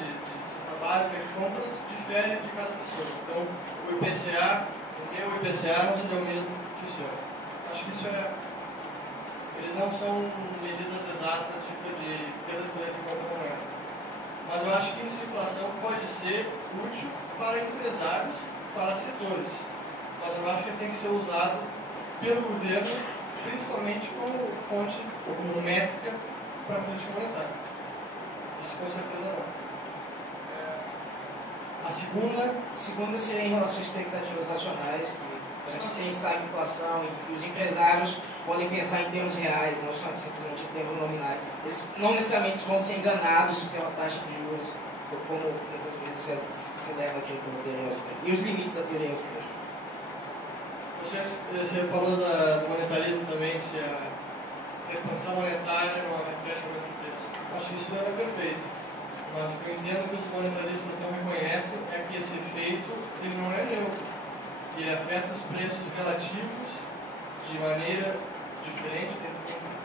básica de compras difere de cada pessoa. Então, o IPCA, o meu IPCA não seria o mesmo que o seu. Acho que isso eles não são medidas exatas de perda de poder de compra da moeda. Mas eu acho que índice de inflação pode ser útil para empresários, para setores. Mas eu acho que ele tem que ser usado pelo governo, principalmente como fonte ou como métrica para a política monetária. Isso com certeza não. A segunda seria em relação a expectativas racionais, que a gente tem estagflação e os empresários podem pensar em termos reais, não só simplesmente em termos nominais. Eles não necessariamente vão ser enganados pela taxa de juros, como muitas vezes se leva aqui pela teoria austríaca. E os limites da teoria austríaca. Você falou do monetarismo também, se a expansão monetária não reflete o aumento do preço. Acho que isso é perfeito. Mas o que eu entendo que os monetaristas não reconhecem é que esse efeito ele não é neutro. Ele afeta os preços relativos de maneira diferente,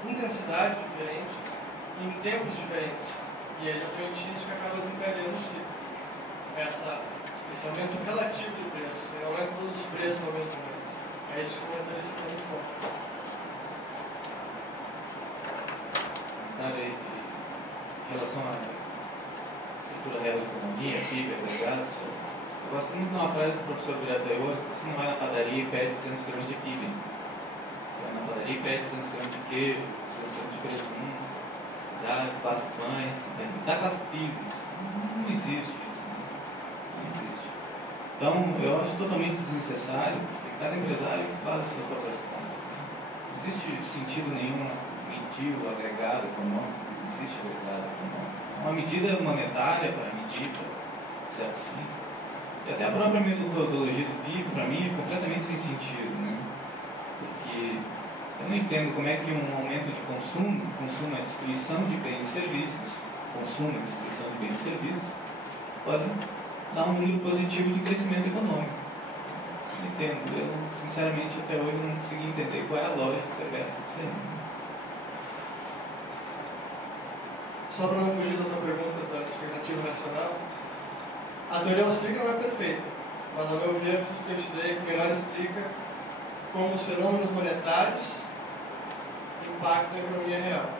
com intensidade diferente, em tempos diferentes. E é exatamente isso que acaba desencadeando o ciclo. Esse aumento relativo de preços. Não é todos os preços aumentam mais. É isso que o monetarista está muito forte. Em relação à estrutura real da economia, PIB, agregados, eu gosto muito de uma frase do professor Virateor, que você não vai na padaria e pede 200 gramas de PIB. Você vai na padaria e pede 200 gramas de queijo, 200 gramas de presunto, dá 4 pães, dá 4 PIB. Não existe isso. Não existe. Então, eu acho totalmente desnecessário que cada empresário faça suas próprias contas. Não existe sentido nenhum medir o agregado econômico, não existe agregado econômico. Uma medida monetária para medir certos fins. E até a própria metodologia do PIB, para mim, é completamente sem sentido, né? Porque eu não entendo como é que um aumento de consumo é destruição de bens e serviços, consumo é destruição de bens e serviços, pode dar um número positivo de crescimento econômico. Não entendo. Eu, sinceramente, até hoje não consegui entender qual é a lógica perversa disso aí. Só para não fugir da tua pergunta da expectativa racional, A teoria austríaca não é perfeita, mas, ao meu ver, tudo que eu estudei melhor explica como os fenômenos monetários impactam a economia real.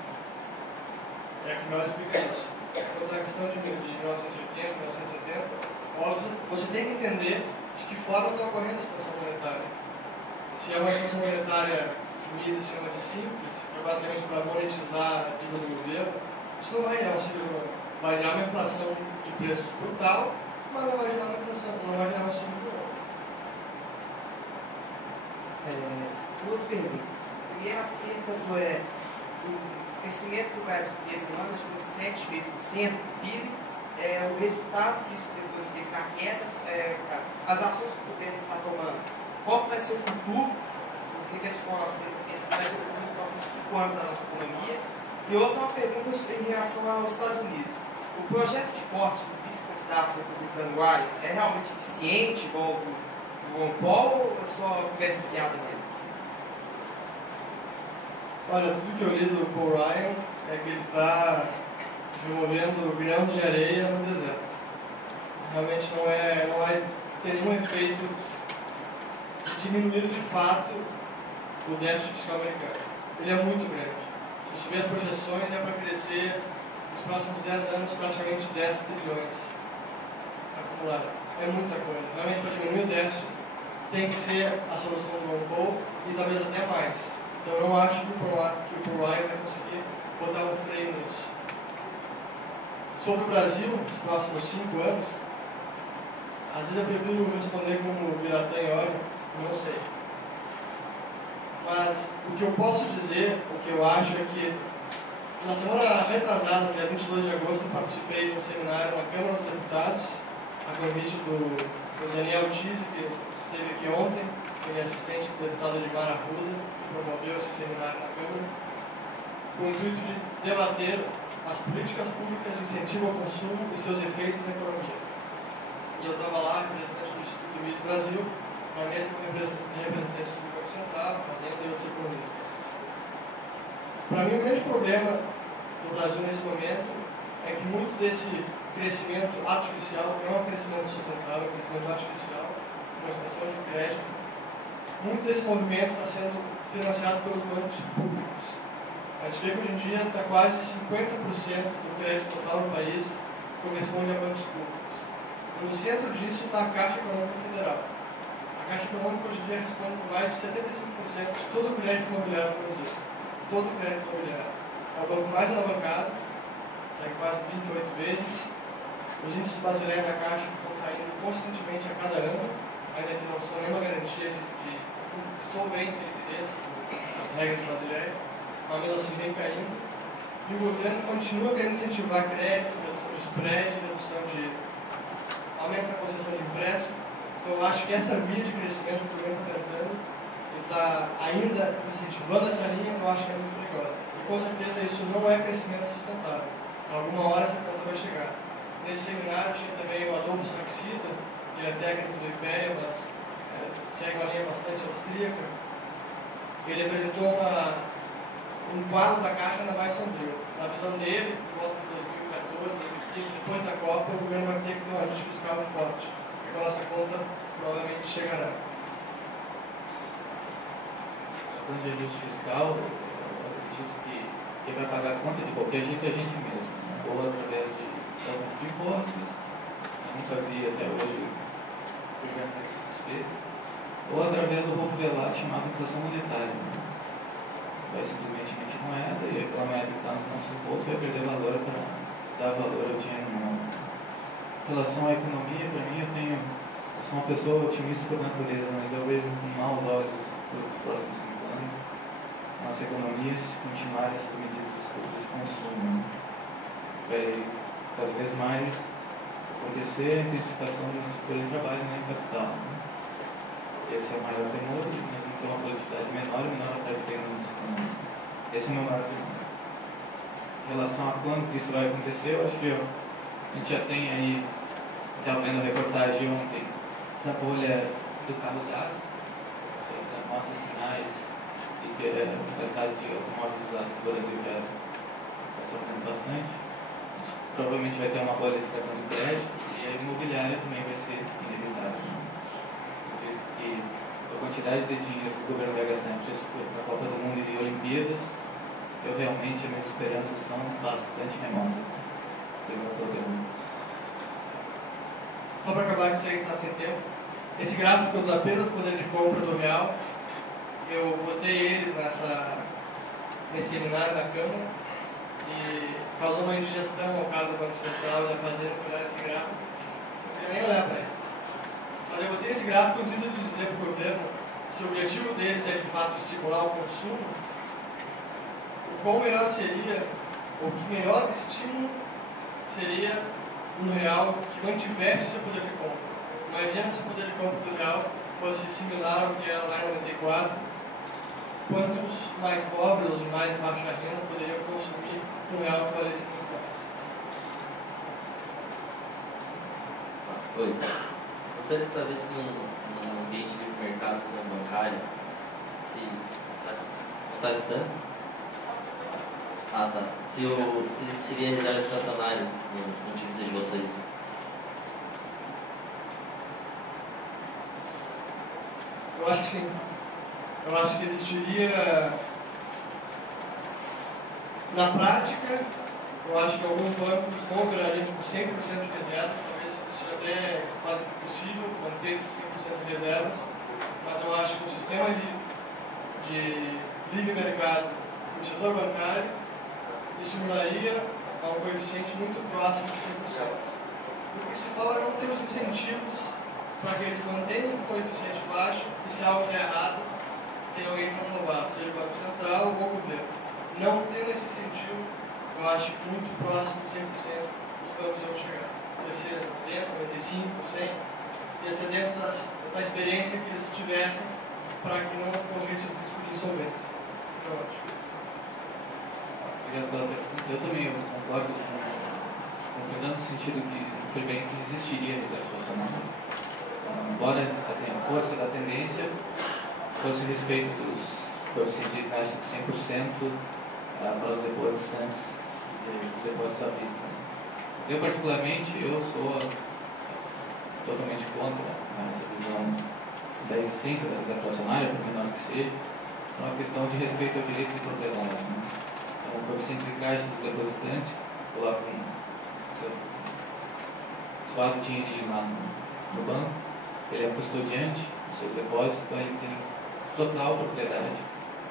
É a que melhor explica isso. Quanto à questão de 1980, 1970, óbvio, você tem que entender de que forma está ocorrendo a expansão monetária. Se é uma expansão monetária que o Mises chama de simples, que é basicamente para monetizar a dívida do governo, isso não vai gerar um ciclo econômico. Vai gerar uma inflação de preços brutal, mas não vai gerar uma inflação, não vai gerar um ciclo econômico. Duas perguntas. Primeiro, acerca do crescimento do gás teve no ano, acho que foi 7,5% do PIB. O resultado que isso depois teve na queda, as ações que o governo está tomando, qual vai ser o futuro? O que esse vai ser o futuro nos próximos 5 anos da nossa economia? E outra uma pergunta em relação aos Estados Unidos. O projeto de corte do vice-candidato republicano Ryan é realmente eficiente, igual do Ron Paul, ou é só conversa piada mesmo? Olha, tudo que eu li do Paul Ryan é que ele está desenvolvendo grãos de areia no deserto. Realmente não vai ter nenhum efeito de diminuir de fato o déficit fiscal americano. Ele é muito grande. Se vê as projeções, é para crescer nos próximos 10 anos praticamente 10 trilhões acumulado. É muita coisa. Realmente, para diminuir o déficit, tem que ser a solução do Ron Paul e talvez até mais. Então, eu não acho que o Paul Ryan vai conseguir botar um freio nisso. Sobre o Brasil, nos próximos 5 anos, às vezes eu prefiro responder como Biratã e óleo, não sei. Mas o que eu posso dizer, o que eu acho é que na semana retrasada, no dia 22 de agosto, eu participei de um seminário na Câmara dos Deputados, a convite do Daniel Tise, que esteve aqui ontem, ele é assistente do deputado Edmar Arruda, que promoveu esse seminário na Câmara, com o intuito de debater as políticas públicas de incentivo ao consumo e seus efeitos na economia. E eu estava lá, representante do Instituto Mises Brasil, na mesa com representantes do Banco Central, Fazenda e outros economistas. Para mim, o grande problema do Brasil nesse momento é que muito desse crescimento artificial, não é um crescimento sustentável, é um crescimento artificial, uma expansão de crédito, muito desse movimento está sendo financiado pelos bancos públicos. A gente vê que hoje em dia está quase 50% do crédito total do país corresponde a bancos públicos. E no centro disso está a Caixa Econômica Federal. A Caixa Econômica hoje em dia responde por mais de 75% de todo o crédito imobiliário no Brasil. Todo o crédito imobiliário. É o banco mais alavancado, está em quase 28 vezes. Os índices basileiros da Caixa estão caindo constantemente a cada ano, ainda que não são nenhuma garantia de solvência e liquidez das regras brasileiras, mas mesmo assim vem caindo. E o governo continua querendo incentivar crédito, redução de spread, redução de aumento da concessão de empréstimo. Então eu acho que essa via de crescimento que o governo está tentando e está ainda incentivando essa linha, eu acho que é muito perigosa. E com certeza isso não é crescimento sustentável. Alguma hora essa conta vai chegar. Nesse seminário tinha também o Adolfo Saxida, ele é técnico do IPEA, mas segue uma linha bastante austríaca. Ele apresentou um quadro da Caixa ainda mais sombrio. Na visão dele, por volta de 2014, 2015, depois da Copa, o governo vai ter que ter um ajuste fiscal muito forte, porque a nossa conta provavelmente chegará. Falando de ajuste fiscal, eu acredito que quem vai pagar a conta de qualquer jeito é a gente mesmo, né? Ou através de aumento de impostos, eu nunca vi até hoje o governo ter despesa, ou através do roubo velado chamado inflação monetária. Né? Vai simplesmente emitir moeda e aquela moeda que está nos nossos bolsos vai perder valor para dar valor ao dinheiro não. Em relação à economia, para mim, eu sou uma pessoa otimista por natureza, mas eu vejo com maus olhos pelos próximos 5 anos nossa economia se continuar essas medidas escuras de consumo. Né? Vai cada vez mais acontecer a intensificação da estrutura de trabalho e capital. Né? Esse é o maior temor, mas não tem uma produtividade menor e menor oferta de nossa economia. Esse é o meu maior temor. Em relação a quando que isso vai acontecer, eu acho que a gente já tem aí, estava vendo a reportagem ontem da bolha do carro usado, que mostra sinais de que o mercado de automóveis usados no Brasil já está sofrendo bastante. Nos provavelmente vai ter uma bolha de cartão de crédito e a imobiliária também vai ser inevitável. Acredito que a quantidade de dinheiro que o governo vai gastar em infraestrutura para a Copa do Mundo e Olimpíadas, as minhas esperanças são bastante remotas. Só para acabar, que sei que está sem tempo, esse gráfico da perda do poder de compra do real, eu botei ele nesse seminário da Câmara e causou uma indigestão ao caso do Banco Central da Fazenda olhar esse gráfico. Eu não queria nem olhar para ele. Mas eu botei esse gráfico com o intuito de dizer para o governo, se o objetivo deles é de fato estimular o consumo, o quão melhor seria, ou que melhor estímulo seria um real que mantivesse o seu poder de compra. Imagina se o poder de compra do real fosse similar ao que era lá em 94, quantos mais pobres, os mais de baixa renda, poderiam consumir um real que valesse muito mais. Oi. Gostaria de saber se num ambiente de mercado bancário, se não está escutando? Ah, tá. Se existiria reservas fracionárias no divisa de vocês? Eu acho que sim. Eu acho que existiria, na prática, eu acho que alguns bancos não operariam com 100% de reservas, talvez isso até é quase possível, manter 100% de reservas, mas eu acho que o sistema de livre mercado no setor bancário estimularia a um coeficiente muito próximo de 100%. O principal é não ter os incentivos para que eles mantenham um coeficiente baixo e se algo der errado, tem alguém para salvar, seja o Banco Central ou o governo. Não tendo esse incentivo, eu acho que muito próximo de 100% os bancos vão chegar. Se ser dentro, 95%, 100%, ia ser dentro da experiência que eles tivessem para que não ocorresse o risco de insolvência. Eu acho. Eu também concordo concordando no sentido que foi bem que existiria reserva fracionária. Embora a força da tendência fosse o respeito dos coeficientes de taxa de 100% para os depositantes dos depósitos à vista. Mas eu particularmente sou totalmente contra essa visão da existência da reserva fracionária, por menor que seja, é uma questão de respeito ao direito de propriedade. O coeficiente de caixa dos depositantes coloca seu suado dinheirinho lá no banco, ele é custodiante do seu depósito, então ele tem total propriedade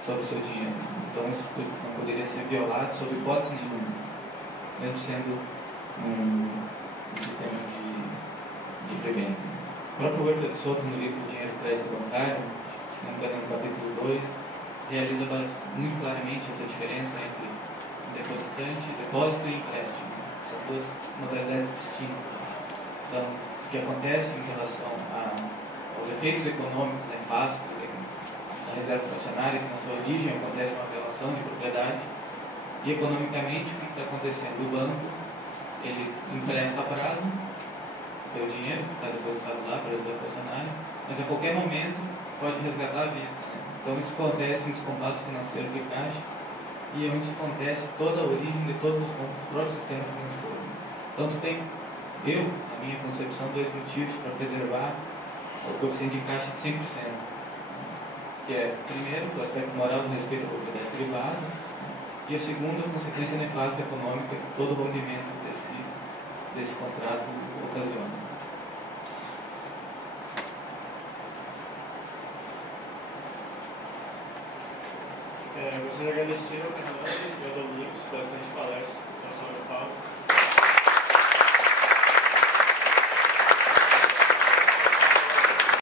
sobre o seu dinheiro. Então isso não poderia ser violado sob hipótese nenhuma, mesmo sendo um sistema de frequência. O próprio Horta de Soto, no livro Dinheiro e Crédito Bancário, se não me engano, no capítulo 2, realiza muito claramente essa diferença entre depositante, depósito e empréstimo. São duas modalidades distintas. Então, o que acontece em relação aos efeitos econômicos nefastos da reserva fracionária, que na sua origem acontece uma relação de propriedade, e economicamente, o que está acontecendo? O banco, ele empresta a prazo o seu dinheiro, que está depositado lá para a reserva fracionária, mas a qualquer momento pode resgatar a vista. Então isso acontece um descompasso financeiro de caixa e é onde acontece toda a origem de todos os próprios sistemas financeiros. Então tu tem, na minha concepção, dois motivos para preservar o coeficiente de caixa de 100%. Que é, primeiro, o aspecto moral do respeito à propriedade privada, e a segunda, a consequência nefasta econômica que todo o rompimento desse contrato ocasiona. Gostaria de agradecer ao Fernando e ao Domingos por essa palestra, essa aula de palco.